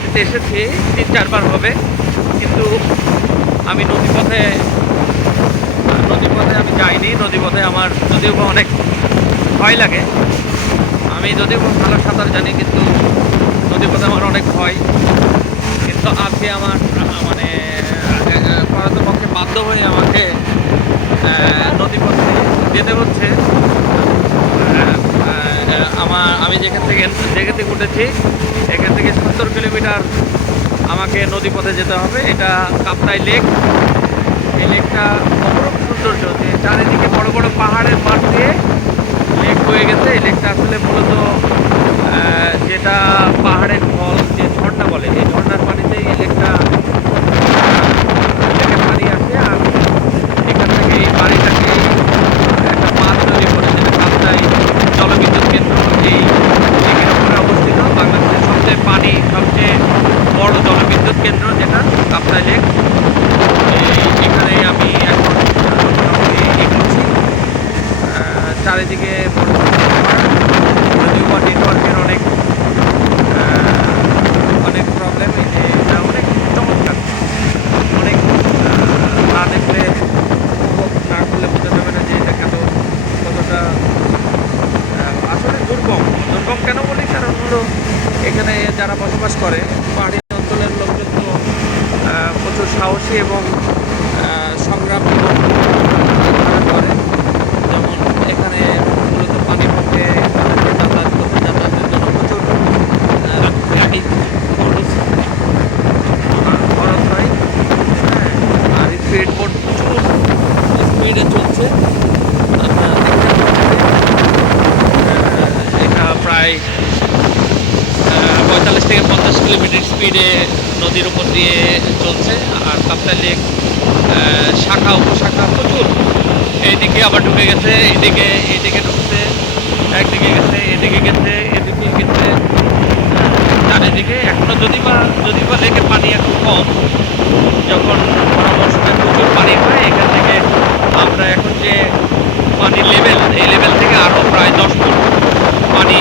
রাঙামাটিতে এসেছি 3-4 বার হবে, কিন্তু আমি নদীপথে আমি যাইনি। নদীপথে আমার যদিও বা অনেক ভয় লাগে। আমি যদিও বা ভালো সাঁতার জানি, কিন্তু নদীপথে আমার অনেক ভয়। কিন্তু আজকে আমার মানে পক্ষে বাধ্য হয়ে আমাকে নদীপথে যেতে হচ্ছে। আমি যেখান থেকে উঠেছি এখান থেকে 70 কিলোমিটার আমাকে নদীপথে যেতে হবে। এটা কাপ্তাই লেক। এই লেকটা অপরূপ সৌন্দর্য, যে চারিদিকে বড় বড় পাহাড়ের মাঠ দিয়ে লেক বয়ে গেছে। এই লেকটা আসলে মূলত যেটা পাহাড়ের ঢল, যে ঝর্ণা বলে, এই ঝর্ণার পানিতে এই লেকের পানি আসে। আর এখান থেকে এই পানিটাকে একটা বাঁধ তৈরি করে, যেটা কাপ্তাই জলবিদ্যুৎ কেন্দ্র এই লেকের উপরে অবস্থিত। বাংলাদেশের সবচেয়ে বড় জলবিদ্যুৎ কেন্দ্র যেটা কাপ্তাই লেক। এখানে আমি এখন মোটামুটি এগোচ্ছি। চারিদিকে বড় বড় পাহাড়, যদিও বা নেটওয়ার্কের অনেক প্রবলেম। এই যে এটা অনেক চমৎকার, অনেক না দেখলে, উপভোগ না করলে বোঝা যাবে না যে এটা কতটা আসলে দুর্গম। কেন বলি, কারণ হলো এখানে যারা বসবাস করে পাহাড়ি অঞ্চলের লোকজন তো প্রচুর সাহসী এবং সংগ্রামী ধারণ করে। যেমন এখানে মূলত পানি পথে যাতায়াতের জন্য প্রচুর খরচ হয়। হ্যাঁ, আর স্পিড বোট প্রচুর স্পিডে চলছে। আপনারা দেখতে পাচ্ছেন এটা প্রায় 45 থেকে 50 কিলোমিটার স্পিডে নদীর উপর দিয়ে চলছে। আর কাপ্তাই লেক শাখা উপশাখা প্রচুর। এইদিকে আবার ঢুকে গেছে, এইদিকে ঢুকছে, একদিকে গেছে, এদিকে গেছে। চারিদিকে এখনো যদি বা লেকের পানি এখন কম, যখন ভরা মৌসুমে প্রচুর পানি হয়, এখান থেকে আমরা এখন যে পানির লেভেল, এই লেভেল থেকে আরও প্রায় 10 ফুট পানি